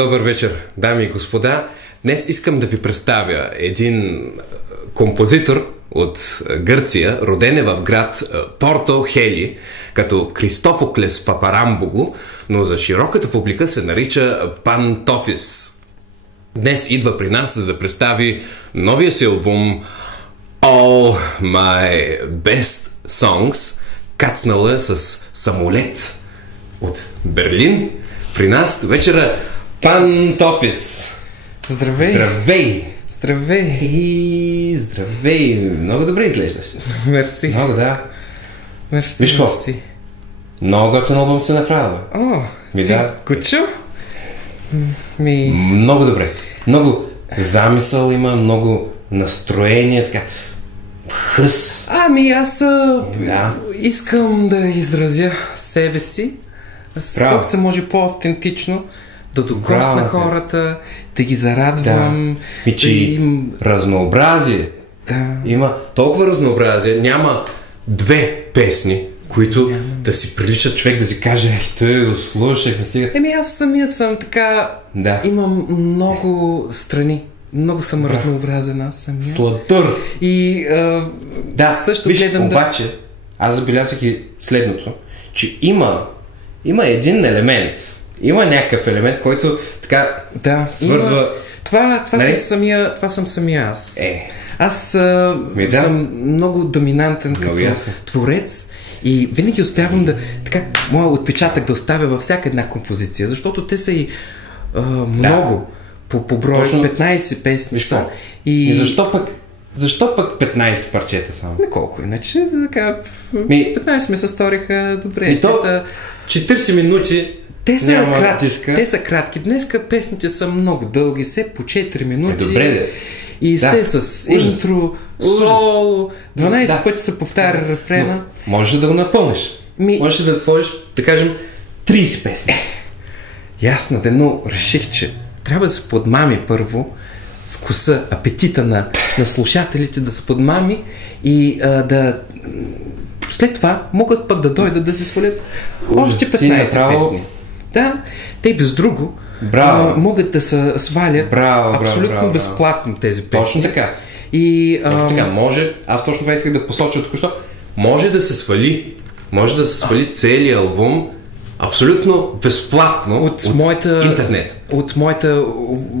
Добър вечер, дами и господа. Днес искам да ви представя един композитор от Гърция, роден е в град Порто Хели, като Кристофоклес Папарамбоглу, но за широката публика се нарича Пантофис. Днес идва при нас, за да представи новия си албум All My Best Songs, кацнала с самолет от Берлин. При нас вечера Пантофис. Здравей! Здравей! Здравей! Здравей! Много добре изглеждаш. Мерси. Много, да. Мерси. Виж какво? Мерси. Много готин албум си направила. О, Ми ти да. кучо? Ми... Много добре. Много замисъл има, много настроение, така. Хъс. Ами аз Да. искам да изразя себе си, Браво. колко се може по-автентично, да докосна Браво. хората, да ги зарадвам. И че да им... разнообразие. Да. Има толкова разнообразие. Няма две песни, които да си приличат човек да си каже, той го слушах, не стига. Еми аз самия съм така... Да. Имам много страни. Много съм разнообразен аз самия. Сладур. И Да, също виж, гледам обаче, аз забелязах и следното, че има един елемент, има някакъв елемент, който така да, свързва... има... Това Нали? съм самия аз. Аз да. съм много доминантен Много като ясно. творец и винаги успявам да, така, моя отпечатък да оставя във всяка една композиция, защото те са и много. По брой, Точно. 15 песни Виж са. какво? И защо пък 15 парчета само? Колко иначе, така, Ми- 15 ми се сториха добре. И то Те са... 40 минути Те са няма кратки. тиска. Те са кратки. Днеска песните са много дълги, все по 4 минути. Добре, де. И Да. все с Ужас. интро, Ужас. соло, 12 Да. пъти се повтаря рефрена. Но можеш да го напълниш. Можеш да сложиш, да кажем, 30 песни. Ясно, но реших, че трябва да се подмами първо вкуса, апетита на слушателите, да се подмами и да... След това могат пък да дойдат да се свалят още 15 песни. Да, те без друго могат да се свалят абсолютно безплатно тези песни. Точно така. И, Точно така. Може, аз точно това исках да посоча току-що, може да се свали целият албум абсолютно безплатно от интернет. От моята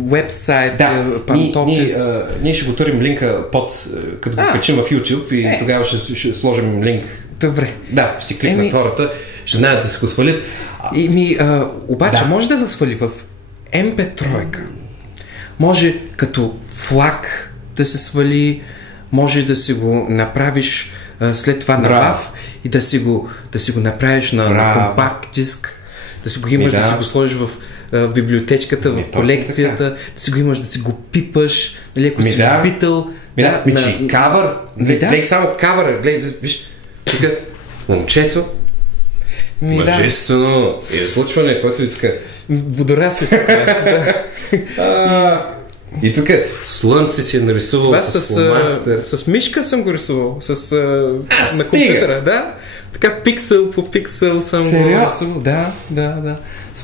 вебсайт Пантофис. Ние ще го турим линка под, като го качим в YouTube и тогава ще сложим линк. Добре. Да, ще си кликнат хората, ще знаят да се го свалят. Обаче може да се свали в MP3. Може като флаг да се свали, може да си го направиш след това на WAV и да си го направиш на компакт диск, да си го имаш, да си го сложиш в библиотечката, в колекцията, да си го имаш, да си го пипаш, нали, ако си любител. Кавър, гледай само кавъра, гледай, виж, тук момчето, мъжествено излъчване, което е така. Водорасли са. И тук слънце си е нарисувал това с фломастер. с мишка съм го рисувал. На компютъра, да. Така пиксел по пиксел съм го рисувал. Да.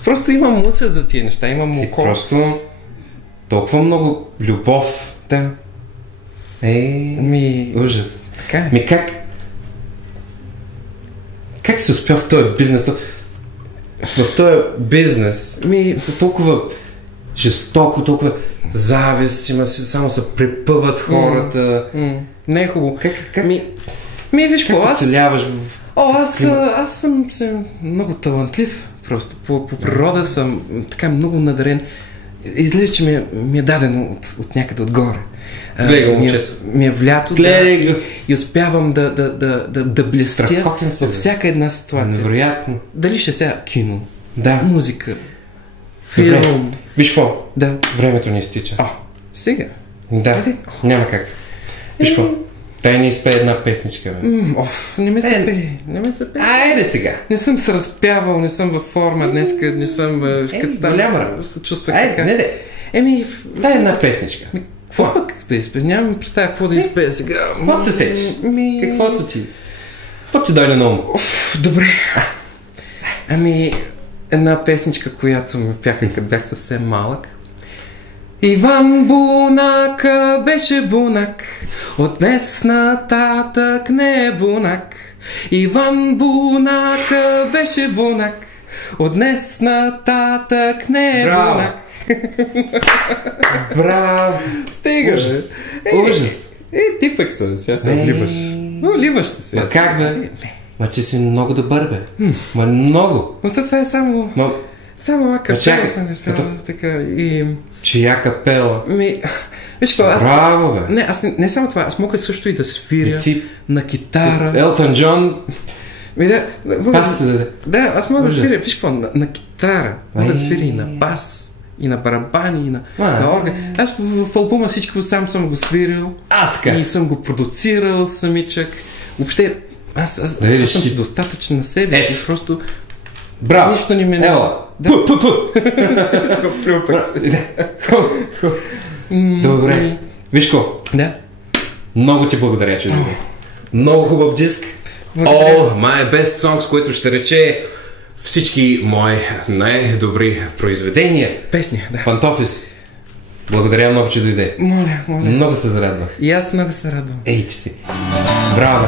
Просто имам усет за тия неща. Имам око. Просто толкова много любов. Да. Ужас. Така е. Как се успя в този бизнес? В този бизнес толкова жестоко, толкова завист, само се препъват хората. Не е хубаво. Виж какво, аз съм много талантлив. Просто по природа съм така много надарен. Изглежда, че ми е дадено от някъде отгоре. Ми е влято и успявам да блестя във всяка една ситуация. Невероятно. Дали ще сега кино, музика, Добре. филм. Виж какво? Да. Времето ни изтича. Сега. Да, няма как. Виж какво? Дай ни изпее една песничка, бе. Не ме се пее. Айде сега. Не съм се разпявал, не съм във форма днеска, не съм... Като стана, се чувствах така. Дай една песничка. Какво пък да изпея? Нямам представя какво да изпея сега. Какво се сечеш? Каквото ти... Какво ти дойде на ум? Добре. една песничка, която ме пяха, като бях съвсем малък. Иван Бунака беше бунак, от днес нататък не е бунак. Иван Бунака беше бунак, от днес нататък не е бунак. Браво! Стига, Ужас! Ужас! Типък се, сега се вливаш. Вливаш се сега. Как бе? Ма че си много добър бе. Ма много. Но това е само... Само капела съм изпяла така и... Чия капела? Виж какво, аз... Браво бе! Не, аз не само това, аз мога също и да свиря на китара. Елтън Джон... Да, аз мога да свиря, виж какво, на китара. Мога да свиря и на бас, и на барабани, и на орган. Аз в албума всичко сам съм го свирил. И съм го продуцирал самичък. Въобще, аз съм си достатъчен на себе си, просто... Браво! Нищо не ме... Ела! Добре. Виж какво? Да. Много ти благодаря, че дойде. Много хубав диск. My best songs, което ще рече всички мои най-добри произведения. Песни, да. Пантофис. Благодаря много, че дойде. Моля. Много се зарадвам. И аз много се радвам. Ей, че си. Браво.